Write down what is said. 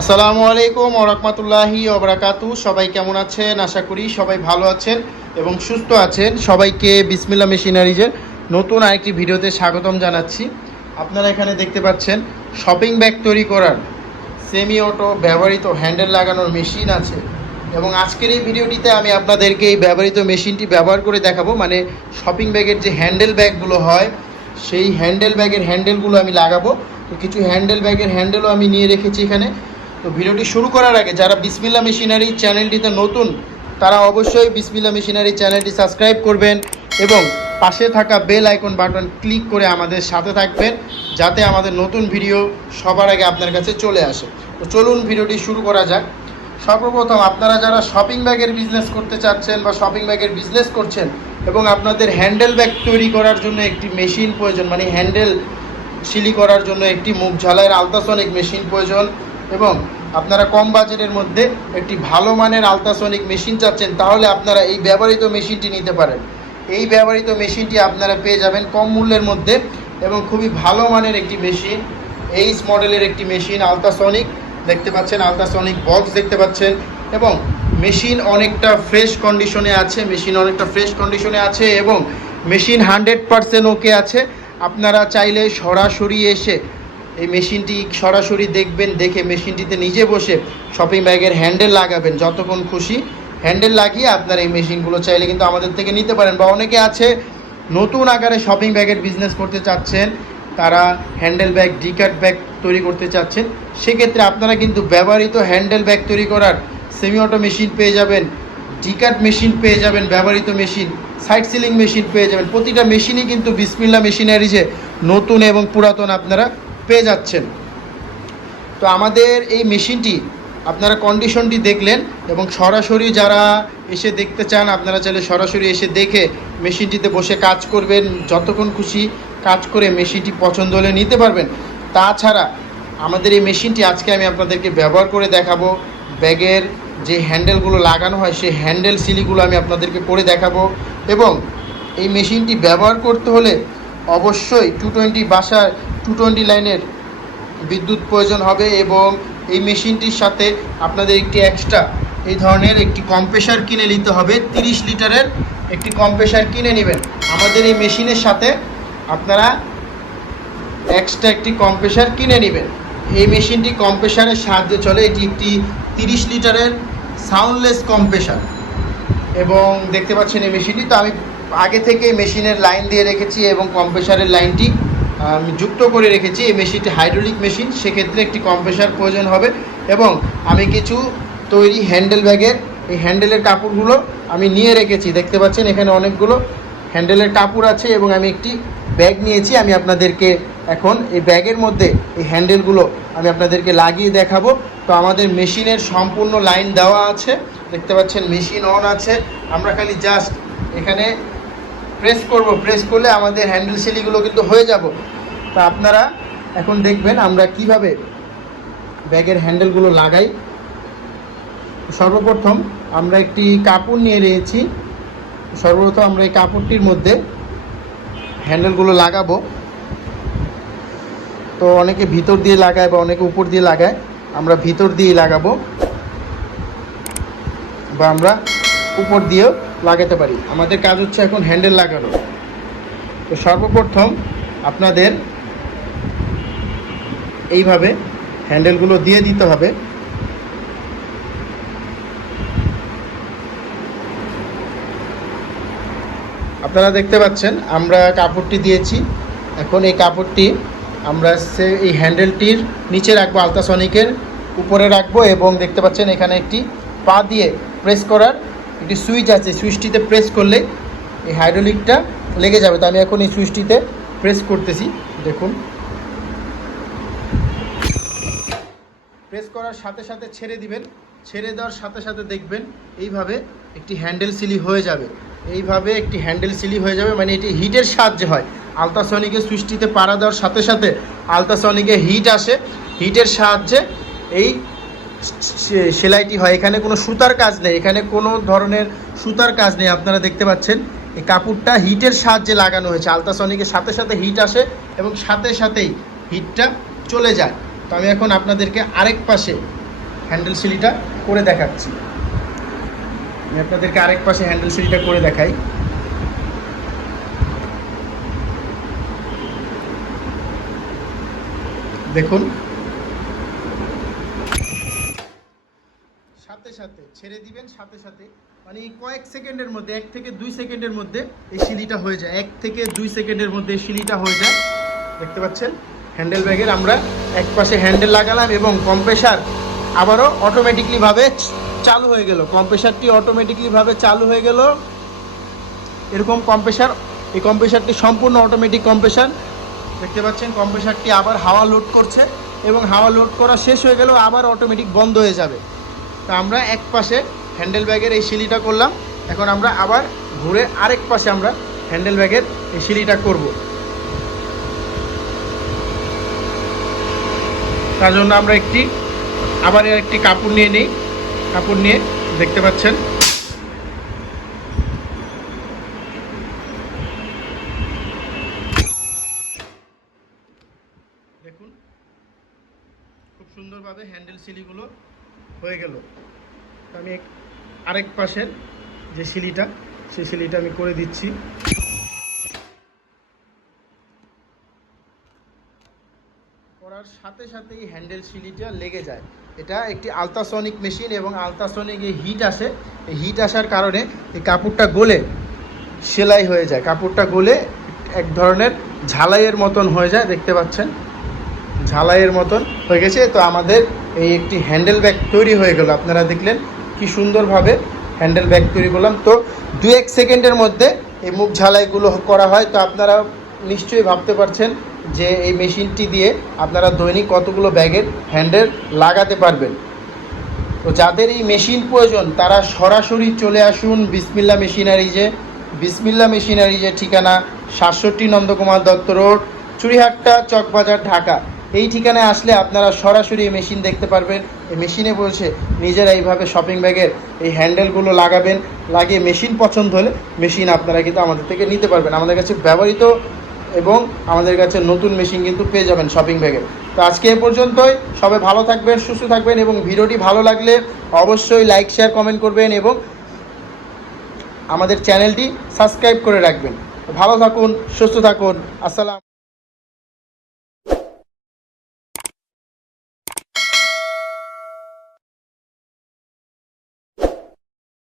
আসসালামু আলাইকুম ওরহমতুল্লাহি ওবরাকাতু সবাই কেমন আছেন? আশা করি সবাই ভালো আছেন এবং সুস্থ আছেন। সবাইকে বিসমিল্লা মেশিনারিজের নতুন আরেকটি ভিডিওতে স্বাগতম জানাচ্ছি। আপনারা এখানে দেখতে পাচ্ছেন শপিং ব্যাগ তৈরি করার সেমি অটো ব্যবহৃত হ্যান্ডেল লাগানোর মেশিন আছে এবং আজকের এই ভিডিওটিতে আমি আপনাদেরকে এই ব্যবহৃত মেশিনটি ব্যবহার করে দেখাবো। মানে শপিং ব্যাগের যে হ্যান্ডেল ব্যাগগুলো হয়, সেই হ্যান্ডেল ব্যাগের হ্যান্ডেলগুলো আমি লাগাবো। তো কিছু হ্যান্ডেল ব্যাগের হ্যান্ডেলও আমি নিয়ে রেখেছি এখানে। তো ভিডিওটি শুরু করার আগে যারা বিসমিল্লা মেশিনারি চ্যানেলটিতে নতুন, তারা অবশ্যই বিসমিল্লা মেশিনারি চ্যানেলটি সাবস্ক্রাইব করবেন এবং পাশে থাকা বেল আইকন বাটন ক্লিক করে আমাদের সাথে থাকবেন যাতে আমাদের নতুন ভিডিও সবার আগে আপনার কাছে চলে আসে। তো চলুন ভিডিওটি শুরু করা যাক। সর্বপ্রথম আপনারা যারা শপিং ব্যাগের বিজনেস করতে চাচ্ছেন বা শপিং ব্যাগের বিজনেস করছেন এবং আপনাদের হ্যান্ডেল ব্যাগ তৈরি করার জন্য একটি মেশিন প্রয়োজন মানে হ্যান্ডেল সিলি করার জন্য একটি মুখ ঝালাইয়ের আলট্রাসনিক মেশিন প্রয়োজন এবং আপনারা কম বাজেটের মধ্যে একটি ভালো মানের আলট্রাসনিক মেশিন চাচ্ছেন, তাহলে আপনারা এই ব্যবহৃত মেশিনটি নিতে পারেন। এই ব্যবহৃত মেশিনটি আপনারা পেয়ে যাবেন কম মূল্যের মধ্যে এবং খুবই ভালো মানের একটি মেশিন, এইচ মডেলের একটি মেশিন, আলট্রাসনিক, দেখতে পাচ্ছেন আলট্রাসনিক বক্স দেখতে পাচ্ছেন এবং মেশিন অনেকটা ফ্রেশ কন্ডিশনে আছে, মেশিন অনেকটা ফ্রেশ কন্ডিশনে আছে এবং মেশিন হান্ড্রেড পারসেন্ট ওকে আছে। আপনারা চাইলে সরাসরি এসে এই মেশিনটি সরাসরি দেখবেন, দেখে মেশিনটিতে নিজে বসে শপিং ব্যাগের হ্যান্ডেল লাগাবেন, যতক্ষণ খুশি হ্যান্ডেল লাগিয়ে আপনার এই মেশিনগুলো চাইলে কিন্তু আমাদের থেকে নিতে পারেন। বা অনেকে আছে নতুন আকারে শপিং ব্যাগের বিজনেস করতে চাচ্ছেন, তারা হ্যান্ডেল ব্যাগ ডিকাট ব্যাগ তৈরি করতে চাচ্ছেন, সেক্ষেত্রে আপনারা কিন্তু ব্যবহৃত হ্যান্ডেল ব্যাগ তৈরি করার সেমি অটো মেশিন পেয়ে যাবেন ডিকাট মেশিন পেয়ে যাবেন, ব্যবহৃত মেশিন সাইড সিলিং মেশিন পেয়ে যাবেন, প্রতিটা মেশিনই কিন্তু বিসমিল্লা মেশিনারিজে নতুন এবং পুরাতন আপনারা পেয়ে যাচ্ছেন। তো আমাদের এই মেশিনটি আপনারা কন্ডিশনটি দেখলেন এবং সরাসরি যারা এসে দেখতে চান, আপনারা চাইলে সরাসরি এসে দেখে মেশিনটিতে বসে কাজ করবেন, যতক্ষণ খুশি কাজ করে মেশিনটি পছন্দ হলে নিতে পারবেন। তাছাড়া আমাদের এই মেশিনটি আজকে আমি আপনাদেরকে ব্যবহার করে দেখাবো। ব্যাগের যে হ্যান্ডেলগুলো লাগানো হয়, সেই হ্যান্ডেল সিলিগুলো আমি আপনাদেরকে করে দেখাবো এবং এই মেশিনটি ব্যবহার করতে হলে অবশ্যই টু টোয়েন্টি বাসার টু টোয়েন্টি লাইনের বিদ্যুৎ প্রয়োজন হবে এবং এই মেশিনটির সাথে আপনাদের একটি এক্সট্রা এই ধরনের একটি কম্প্রেসার কিনে নিতে হবে। তিরিশ লিটারের একটি কম্প্রেসার কিনে নেবেন। আমাদের এই মেশিনের সাথে আপনারা এক্সট্রা একটি কম্প্রেসার কিনে নেবেন। এই মেশিনটি কম্প্রেসারের সাহায্যে চলে। এটি একটি তিরিশ লিটারের সাউন্ডলেস কম্প্রেসার এবং দেখতে পাচ্ছেন এই মেশিনটি। তো আমি আগে থেকে মেশিনের লাইন দিয়ে রেখেছি এবং কম্প্রেসারের লাইনটি আমি যুক্ত করে রেখেছি এই মেশিনটি হাইড্রোলিক মেশিন সেক্ষেত্রে একটি কম্প্রেসার প্রয়োজন হবে এবং আমি কিছু তৈরি হ্যান্ডেল ব্যাগের এই হ্যান্ডেলের কাপড়গুলো আমি নিয়ে রেখেছি। দেখতে পাচ্ছেন এখানে অনেকগুলো হ্যান্ডেলের কাপড় আছে এবং আমি একটি ব্যাগ নিয়েছি। আমি আপনাদেরকে এখন এই ব্যাগের মধ্যে এই হ্যান্ডেলগুলো আমি আপনাদেরকে লাগিয়ে দেখাবো। তো আমাদের মেশিনের সম্পূর্ণ লাইন দেওয়া আছে। দেখতে পাচ্ছেন মেশিন অন আছে। আমরা খালি জাস্ট এখানে প্রেস করব প্রেস করলে আমাদের হ্যান্ডেল সিলিগুলো কিন্তু হয়ে যাব। তা আপনারা এখন দেখবেন আমরা কীভাবে ব্যাগের হ্যান্ডেলগুলো লাগাই। সর্বপ্রথম আমরা একটি কাপড় নিয়ে রয়েছি সর্বপ্রথম আমরা এই কাপড়টির মধ্যে হ্যান্ডেলগুলো লাগাবো। তো অনেকে ভিতর দিয়ে লাগায় বা অনেকে উপর দিয়ে লাগায়। আমরা ভিতর দিয়ে লাগাবো। বা আমরা উপর দিয়েও লাগাতে পারি। আমাদের কাজ হচ্ছে এখন হ্যান্ডেল লাগানো। তো সর্বপ্রথম আপনাদের এইভাবে হ্যান্ডেলগুলো দিয়ে দিতে হবে। আপনারা দেখতে পাচ্ছেন, আমরা কাপড়টি দিয়েছি। এখন এই কাপড়টি আমরা সে এই হ্যান্ডেলটির নিচে রাখব আলট্রাসনিকের উপরে রাখব এবং দেখতে পাচ্ছেন এখানে একটি পা দিয়ে প্রেস করার একটি সুইচ আছে, সুইচটিতে প্রেস করলে এই হাইড্রোলিকটা লেগে যাবে। তো আমি এখন এই সুইচটিতে প্রেস করতেছি, দেখুন। প্রেস করার সাথে সাথে ছেড়ে দিবেন। ছেড়ে দেওয়ার সাথে সাথে দেখবেন এইভাবে একটি হ্যান্ডেল সিলি হয়ে যাবে। এইভাবে একটি হ্যান্ডেল সিলি হয়ে যাবে মানে এটি হিটের সাহায্যে হয়। আলট্রাসনিকের সুইচটিতে পাড়া দেওয়ার সাথে সাথে আলট্রাসনিকে হিট আসে। হিটের সাহায্যে এই সেলাইটি হয়। এখানে কোনো সুতার কাজ নেই। এখানে কোনো ধরনের সুতার কাজ নেই, আপনারা দেখতে পাচ্ছেন। এই কাপড়টা হিটের সাহায্যে লাগানো হয়েছে। আলট্রাসনিকের সাথে সাথে হিট আসে এবং সাথে সাথেই হিটটা চলে যায়। তো আমি এখন আপনাদেরকে আরেক পাশে হ্যান্ডেল সিলিটা করে দেখাচ্ছি। আমি আপনাদেরকে আরেক পাশে হ্যান্ডেল সিলিটা করে দেখাই। দেখুন সাথে সাথে, ছেড়ে দিবেন সাথে সাথে। মানে কয়েক সেকেন্ডের মধ্যে, এক থেকে দুই সেকেন্ডের মধ্যে এই শিলিটা হয়ে যায়। এক থেকে দুই সেকেন্ডের মধ্যে শিলিটা হয়ে যায়। দেখতে পাচ্ছেন? হ্যান্ডেল ব্যাগের আমরা এক পাশে হ্যান্ডেল লাগালাম এবং কম্প্রেসার আবারও অটোমেটিকলি ভাবে চালু হয়ে গেল। কম্প্রেসারটি অটোমেটিকলি ভাবে চালু হয়ে গেল। এরকম কম্প্রেসার, এই কম্প্রেসারটি সম্পূর্ণ অটোমেটিক কম্প্রেসার। দেখতে পাচ্ছেন, কম্প্রেসারটি আবার হাওয়া লোড করছে এবং হাওয়া লোড করা শেষ হয়ে গেলেও আবার অটোমেটিক বন্ধ হয়ে যাবে। তো আমরা এক পাশে হ্যান্ডেল ব্যাগের এই সিলিটা করলাম। এখন আমরা আবার ঘুরে আরেক পাশে আমরা হ্যান্ডেল ব্যাগের এই সিলিটা করব। তার জন্য আমরা একটি, আবার একটি কাপড় নিয়ে নিই। কাপড় নিয়ে দেখতে পাচ্ছেন। দেখুন, খুব সুন্দরভাবে হ্যান্ডেল সিলিগুলো হয়ে গেল। আমি আরেক পাশের যে সিলিটা, সেই সিলিটা আমি করে দিচ্ছি। করার সাথে সাথেই হ্যান্ডেল সিলিটা লেগে যায়। এটা একটি আলট্রাসনিক মেশিন এবং আলট্রাসনিক এই হিট আসে। এই হিট আসার কারণে এই কাপড়টা গলে সেলাই হয়ে যায়। কাপড়টা গলে এক ধরনের ঝালাইয়ের মতন হয়ে যায়, দেখতে পাচ্ছেন। ঝালাইয়ের মতন হয়ে গেছে। তো আমাদের এই একটি হ্যান্ডেল ব্যাগ তৈরি হয়ে গেল। আপনারা দেখলেন কি সুন্দরভাবে হ্যান্ডেল ব্যাগ তৈরি করলাম। তো দু এক সেকেন্ডের মধ্যে এই মুখ ঝালাইগুলো করা হয়। তো আপনারা নিশ্চয়ই ভাবতে পারছেন যে এই মেশিনটি দিয়ে আপনারা দৈনিক কতগুলো ব্যাগের হ্যান্ডেল লাগাতে পারবেন। তো যাদের এই মেশিন প্রয়োজন, তারা সরাসরি চলে আসুন বিসমিল্লা মেশিনারিজে। বিসমিল্লা মেশিনারিজের ঠিকানা সাতষট্টি নন্দকুমার দত্ত রোড, চুড়িহাট্টা, চকবাজার, ঢাকা। এই ঠিকানায় আসলে আপনারা সরাসরি এই মেশিন দেখতে পারবেন। এই মেশিনে বলছে, নিজেরা এইভাবে শপিং ব্যাগের এই হ্যান্ডেলগুলো লাগাবেন। লাগিয়ে মেশিন পছন্দ হলে মেশিন আপনারা কিন্তু আমাদের থেকে নিতে পারবেন। আমাদের কাছে ব্যবহৃত এবং আমাদের কাছে নতুন মেশিন কিন্তু পেয়ে যাবেন শপিং ব্যাগের তো আজকে এ পর্যন্তই। সবাই ভালো থাকবেন, সুস্থ থাকবেন এবং ভিডিওটি ভালো লাগলে অবশ্যই লাইক শেয়ার কমেন্ট করবেন এবং আমাদের চ্যানেলটি সাবস্ক্রাইব করে রাখবেন। ভালো থাকুন, সুস্থ থাকুন। আসসালাম।